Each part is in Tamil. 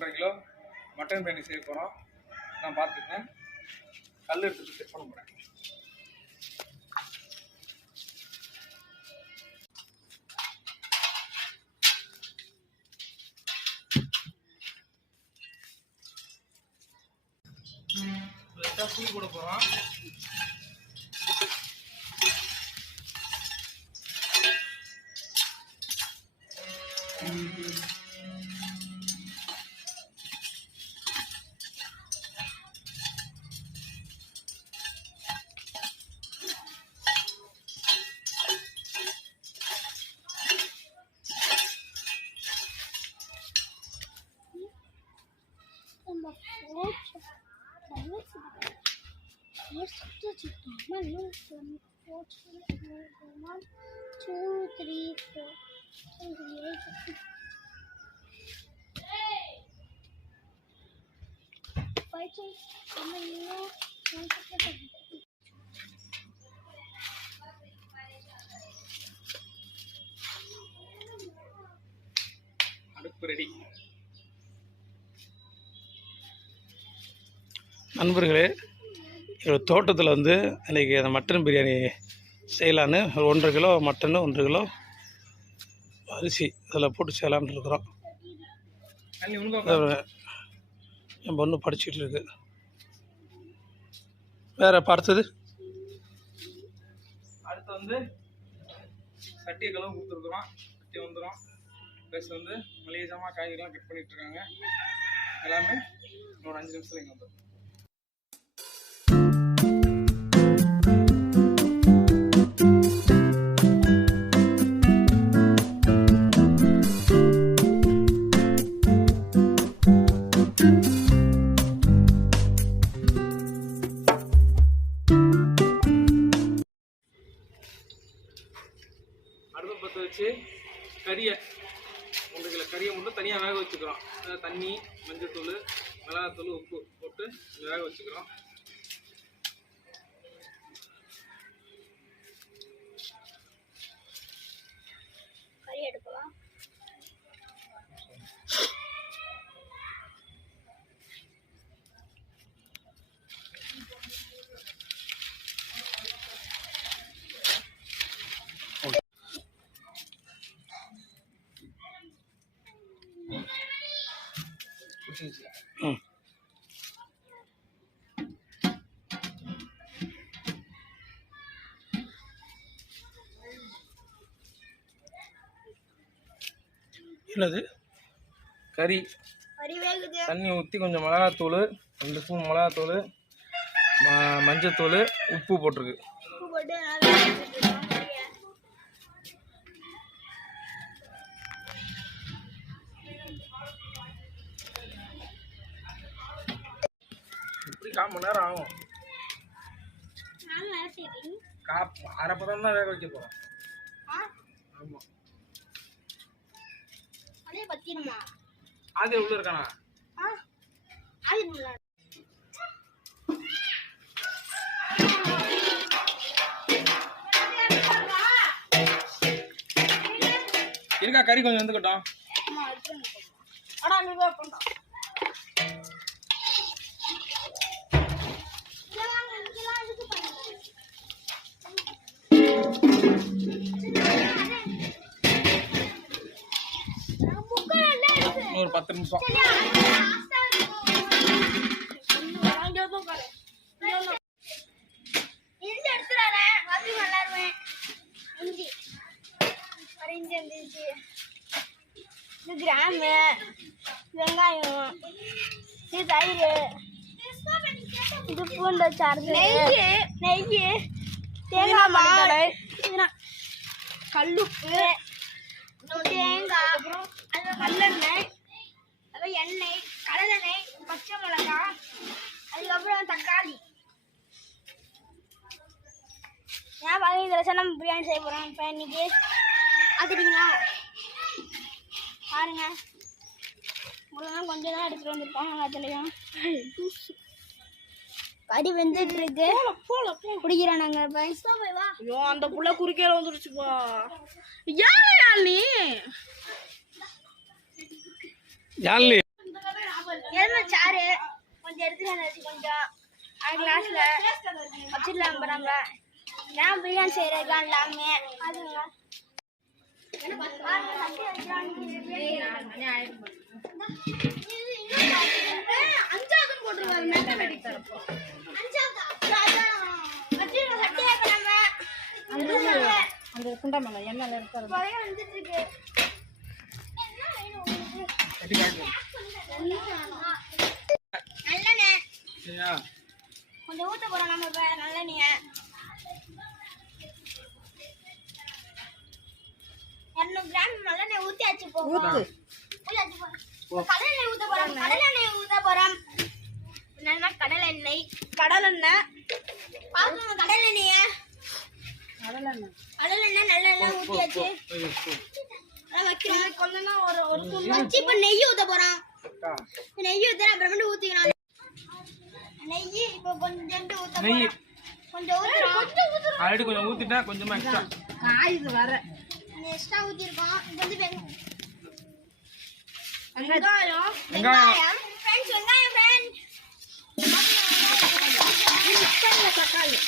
1.5 கிலோ மட்டன் பிரியாணி செய்ய போகிறோம். நான் பார்த்துக்கேன். கல் எடுத்துட்டு செட் பண்ண போகிறேன். லைட்டாக புளி போட போகிறோம். அடுப்பு ரெடி. நண்பர்களே, என்னோடய தோட்டத்தில் வந்து இன்றைக்கி அந்த மட்டன் பிரியாணி செய்யலான்னு 1.5 கிலோ மட்டனு 1.5 கிலோ அரிசி அதில் போட்டு செய்யலான்னு இருக்கிறோம். என் பொண்ணு படிச்சுட்டு இருக்கு. வேறு அடுத்தது வந்து சட்டியை கலவு கொடுத்துருக்குறோம். சட்டி வந்துடும். ப்ளஸ் வந்து மளிகைஜாமான் காய்கறிலாம் கட் பண்ணிட்டு இருக்காங்க. எல்லாமே ஒரு 5 நிமிஷத்தில் இங்கே வந்துடும். அடுப்பை பற்ற வச்சு கறியை 1 கிலோ கறியை மட்டும் தனியாக வேக வச்சுக்கிறோம். தண்ணி, மஞ்சத்தூள், மிளகாத்தூள், உப்பு போட்டு வேக வச்சுக்கிறோம். கறி எடுக்கலாம். என்னது கறி தண்ணி ஊற்றி கொஞ்சம் மிளகாத்தூள், 2 ஸ்பூன் மிளகாத்தூள், மஞ்சத்தூள், உப்பு போட்டிருக்கு. இப்படி 1/4 மணி நேரம் ஆகும். அரைப்பதம் தான் வேக வைக்க போகிறோம். ஆமாம். அது எவ்வளோ இருக்கானா? இருக்கா கறி கொஞ்சம் வந்துக்கட்டும். ஒரு 10 நிமிஷம். கிராமு, வெங்காயம், இது தயிர், இது பூண்டு சாறு, நெய், தேங்காய் மாவு, கல்லுப்பு, தேங்காய், அப்புறம் நல்லெண்ணெய், அப்புறம் எண்ணெய், கடலெண்ணெய், பச்சை மிளகாய், அதுக்கப்புறம் தக்காளி. ஏன் பாருங்க, இதில் நம்ம பிரியாணி செய்ய போகிறோம். இப்போ இன்னைக்கு பார்த்துட்டிங்களா? பாருங்க, முழுவதும் கொஞ்சம் தான் எடுத்துகிட்டு வந்துருப்பாங்க. எல்லாத்துலேயும் கறி வெந்துட்டு இருக்கு. குடிக்கிறோம் நாங்கள். ஐயோ, அந்த புள்ள குறுக்கையில வந்துருச்சுப்பா. யாழ் நீ யாழ்னி கொஞ்சம் எடுத்துக்கலாம் வச்சு கொஞ்சம் கிளாஸ்ல வச்சிடலாம் நம்ம நான் பிரியாணி செய்யறதுலாம் எல்லாமே அதுங்க அஞ்சாவது போட்டுருவாங்க அந்த குண்டாமல எண்ணெய் எடுத்து வந்துட்டு இருக்கு நல்லெண்ணெய் சரியா கொஞ்சம் ஊத்த போறோம் நம்ம இப்ப நல்லெண்ணெய 200 கிராம் நல்லெண்ணெய் ஊத்தியாச்சு போகும் கடலெண்ணெய் ஊத்த போறோம் கடலெண்ணெய் ஊத்த போறோம் என்னன்னா கடலெண்ணெய் பாக்கணும் கடலெண்ணெய கடலெண்ணெய் நல்லெண்ணெய் ஊத்தியாச்சு வைக்கிறோம் கொஞ்சம் ஒரு வச்சு இப்ப நெய் ஊத்த போறோம் நெய் ஊத்துற அப்புறமேட்டு ஊத்திக்கணும் நெய் இப்ப கொஞ்சம் ஊத்த நெய் கொஞ்சம் ஊத்துறோம் ஆல்ரெடி கொஞ்சம் ஊத்திட்டா கொஞ்சமா எக்ஸ்ட்ரா காயுது வர எக்ஸ்ட்ரா ஊத்திருக்கோம் இது வந்து வெங்காயம். வெங்காயம் ஃப்ரெண்ட்ஸ் வெங்காயம் ஃப்ரெண்ட் தக்காளி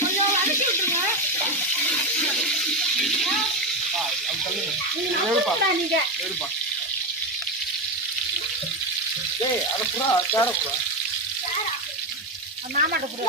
கொஞ்சம் வதக்கி விட்டுருங்க நீங்க எடுப்பா டேய் அத புறா சேர புறா மாமாட்ட புரிய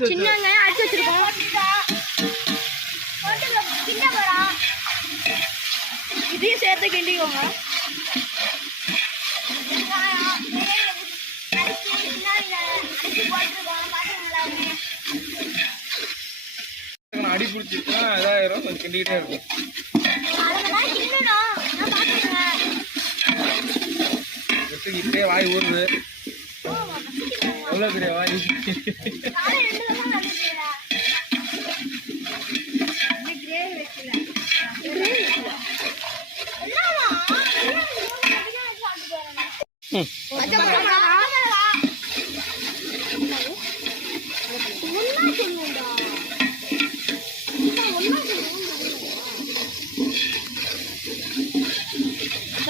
சின்ன வெங்காயம் அரைச்சு வச்சிருக்கோம் இதையும் சேர்த்து கிண்டிக்கோங்க அடி பிடிச்சிருக்கா இதாயிரும் கொஞ்சம் கிண்டிக்கிட்டே இருக்கும் இப்படியே வாய் ஊறுது எவ்வளவு பெரிய வாய்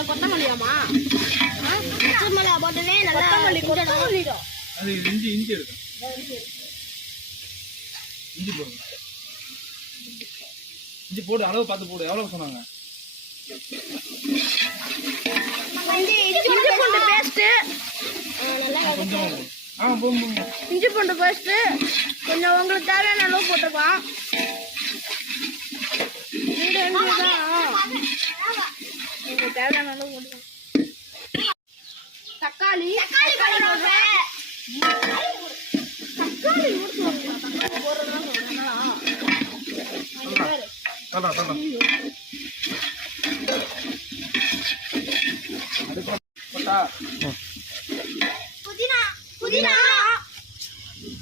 கொத்தமல்லியாமா போட்டனே நல்லா கொத்தமல்லி அது இஞ்சி இஞ்சி இருக்கும் இஞ்சி போடுங்க இஞ்சி போடு அளவு பார்த்து போடு எவ்வளவு சொன்னாங்க இஞ்சி பூண்டு பேஸ்ட் கொஞ்சமா போடு போகும் இஞ்சி பூண்டு பேஸ்ட் கொஞ்சம் உங்களுக்கு தேவையான அளவு போட்டுருக்கோம் உங்களுக்கு தேவையான அளவு போட்டுருக்கோம் தக்காளி புதினா புதினா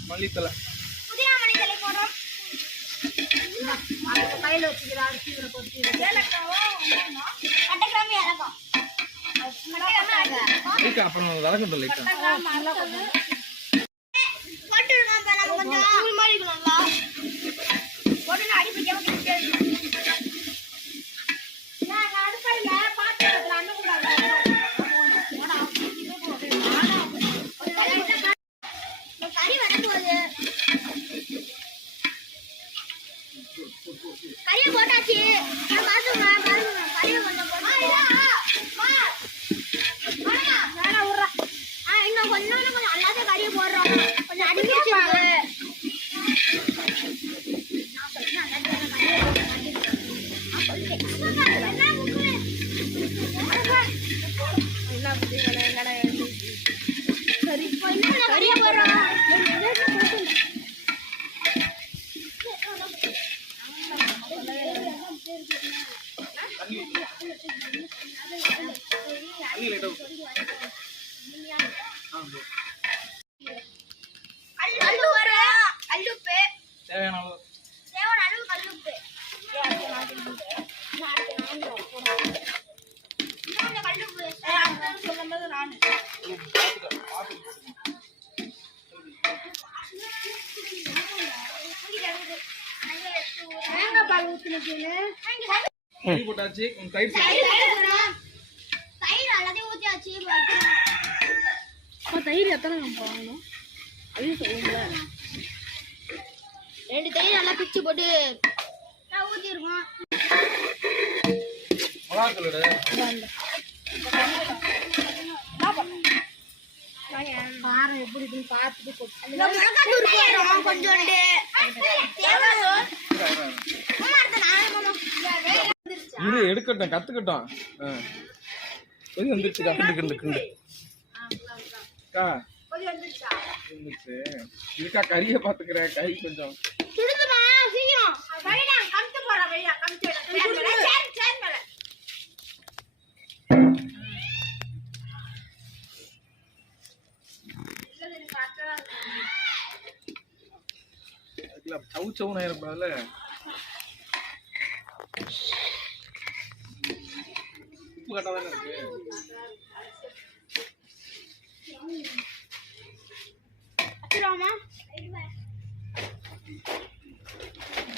மல்லித்தலை மல்லித்தலை போடுறோம் கையில் வச்சுக்கிறாரு சீக்கிரம் போட்டு அட்டக்கிராமி இறக்கம் லைட்டா அப்புறம் வதக்கட்டும் லைட்டா போட்டுருக்கோம் இப்ப நம்ம கொஞ்சம் தூள் மாதிரி இருக்கணும்ல போட்டு அடி பிடிக்காம கறி வரப்போகுது கறியை போட்டாச்சு பாத்துங்க பாருங்க கறியை கொஞ்சம் இன்னும் கொஞ்சம் அல்லாத கறியை போடுறோம் கொஞ்சம் அடிக்க கறியை போடுறோம் தண்ணி லைட்டா கல்லுப்பு தேவையான அளவு தேவையான அளவு கல்லுப்பு தயிர் போட்டாச்சு கொஞ்சம் தயிர் தயிர் எல்லாத்தையும் ஊத்தியாச்சு. தயிர் எத்தனை போகணும் அதையும் சொல்லுங்களேன். 2 தயிர் நல்லா பிச்சு போட்டு ஊத்திருக்கோம். மிளகாத்தூள் காரம் எப்படி இருக்குன்னு பார்த்துட்டு போட்டு மிளகாத்தூள் போடுறோம் கொஞ்சோண்டு. இது எடுக்கட்டும் கத்துக்கட்டும். இது வந்துருச்சுக்கா. கிண்டு கிண்டு அக்கா வந்துருச்சு. இதுக்கா கறியை பாத்துக்கிறேன். கறி கொஞ்சம் சுடுதுமா சீக்கிரம். சவுச்சவும் ஆயிரப்பாதுல. உப்பு கட்டாதானே இருக்கு.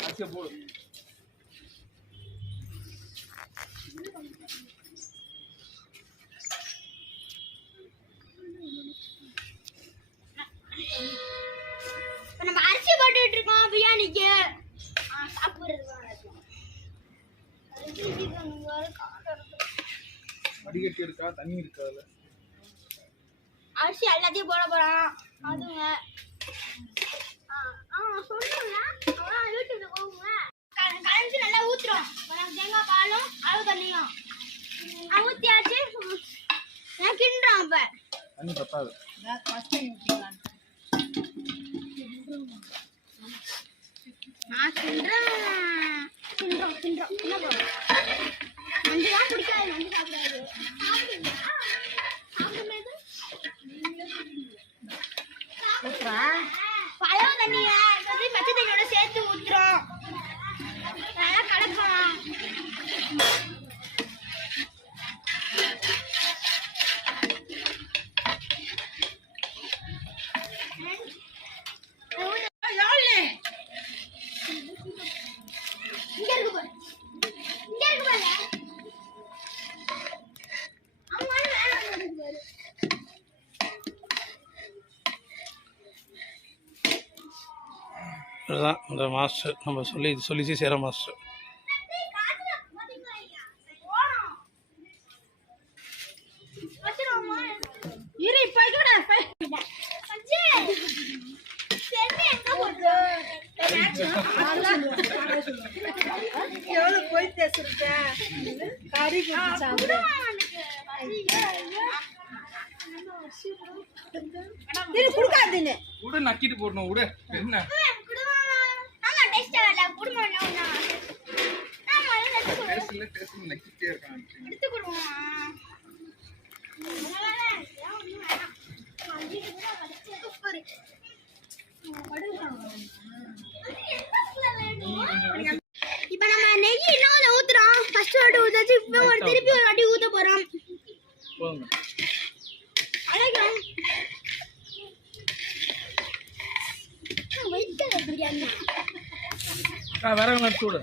அரிசியை போடு. இப்ப நம்ம அரிசி போட்டுட்டு இருக்கோம் பிரியாணிக்கு. வடிகட்டி இருக்கா தண்ணி இருக்கா அதுல? அரிசி எல்லாத்தையும் போட போறோம். அதுங்க சொல்லுங்க யூடியூப்ல போகுங்க. கலந்து நல்லா ஊத்துறோம். தேங்காய் பாலும் அளவு தண்ணியும் ஊத்தியாச்சு. நான் கிண்டுறோம். இப்ப தண்ணி பத்தாது. நான் கிண்டுறோம். என்ன போடுறோம்? மஞ்சள் தான் பிடிக்காது. மஞ்சள் சாப்பிடாது. பழம் தண்ணிய பச்சை தண்ணியோட சேர்த்து ஊத்துறோம். நல்லா கலக்கலாம். இங்க இருக்கு பாரு. இங்க இருக்கு பாரு. அம்மா வேற இருக்கு பாரு. இதுதான் இந்த மாஸ்டர். நம்ம சொல்லிச்சு சேர மாஸ்டர். இரு இப்ப கூட எவ்வளவு போய் பேசுறத கறி சாப்பிட கொடுக்காதுன்னு விடு நக்கிட்டு போடணும். விடு என்ன டேஸ்ட்ல நக்கிட்டே இருக்கான். இப்ப நம்ம நெய் இன்னும் ஊத்துறோம். ஃபர்ஸ்ட் வாட்டி ஊத்தாச்சு. இப்ப திருப்பி ஒரு வாட்டி ஊத்த போறோம். போங்க. அழகா பிரியாணி வேற சூடு.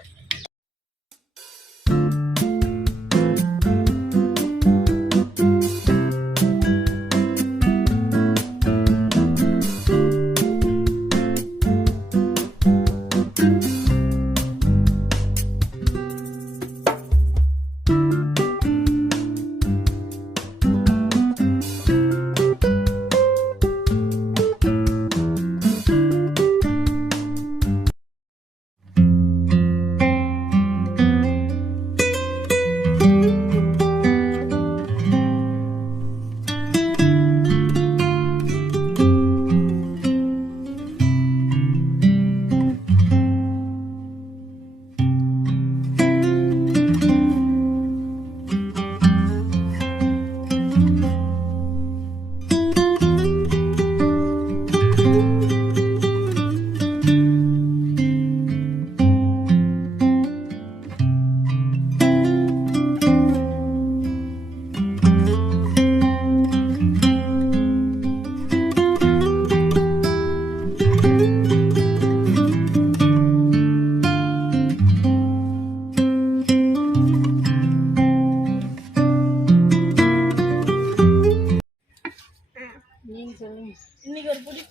நீங்க சொல்லுங்க. இன்னைக்கு ஒரு புடி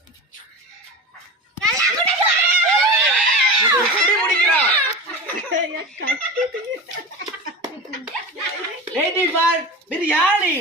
நல்லா குடிக்க குடி முடிக்கிறான். Ready for biryani.